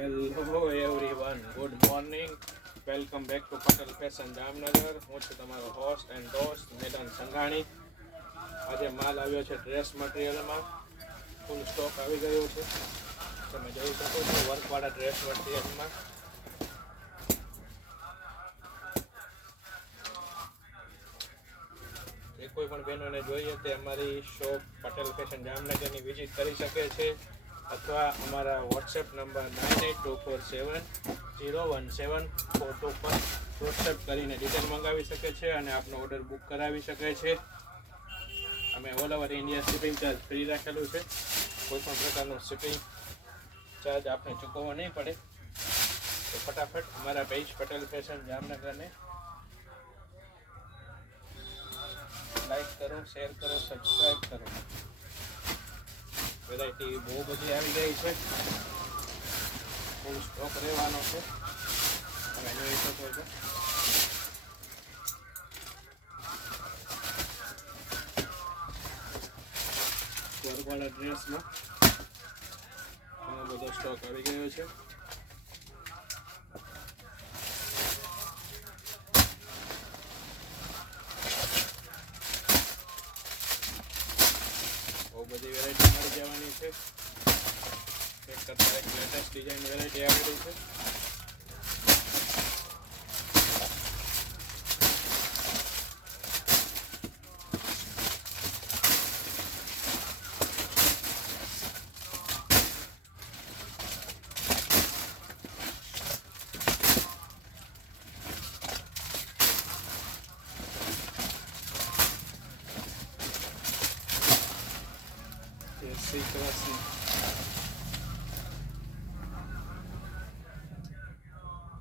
Hello everyone, good morning. Welcome back to Patel fashion Jamnagar. હું છું તમારો હોસ્ટ એન્ડ દોસ્ત મેદાન સંઘાણી. આજે માલ આવ્યો છે ડ્રેસ મટીરિયલમાં. ફૂલ સ્ટોક આવી ગયો છે. તમે જોઈ શકો છો વર્કવાળા ડ્રેસ મટીરિયલમાં. જે કોઈ પણ બહેનોને જોઈએ તે અમારી શોપ પટેલ ફેશન જામનગરની વિઝિટ કરી શકે છે, અથવા અમારા વોટ્સએપ નંબર 9824701742 પર વોટ્સએપ કરીને ડિટેલ મંગાવી શકે છે અને આપનો ઓર્ડર બુક કરાવી શકે છે. અમે all over India shipping charge free રાખેલું છે. કોઈ પણ પ્રકારનો શિપિંગ ચાર્જ આપણે ચૂકવવો નહીં પડે. તો ફટાફટ અમારા પેજ પટેલ ફેશન જામનગરને લાઈક કરો, શેર કરો, સબસ્ક્રાઈબ કરો. વેરાયટી બહુ બધી આવી ગઈ છે. ફૂલ સ્ટોક રહેવાનો છે. તમે જોઈ શકો છો. વર્કવાળા ડ્રેસમાં ઘણો બધો સ્ટોક આવી ગયો છે. બહુ બધી વેરાયટી મળી જવાની છે. એક કરતાં એક લેટેસ્ટ ડિઝાઇન વેરાયટી આવી રહી છે. જય શ્રી કૃષ્ણ.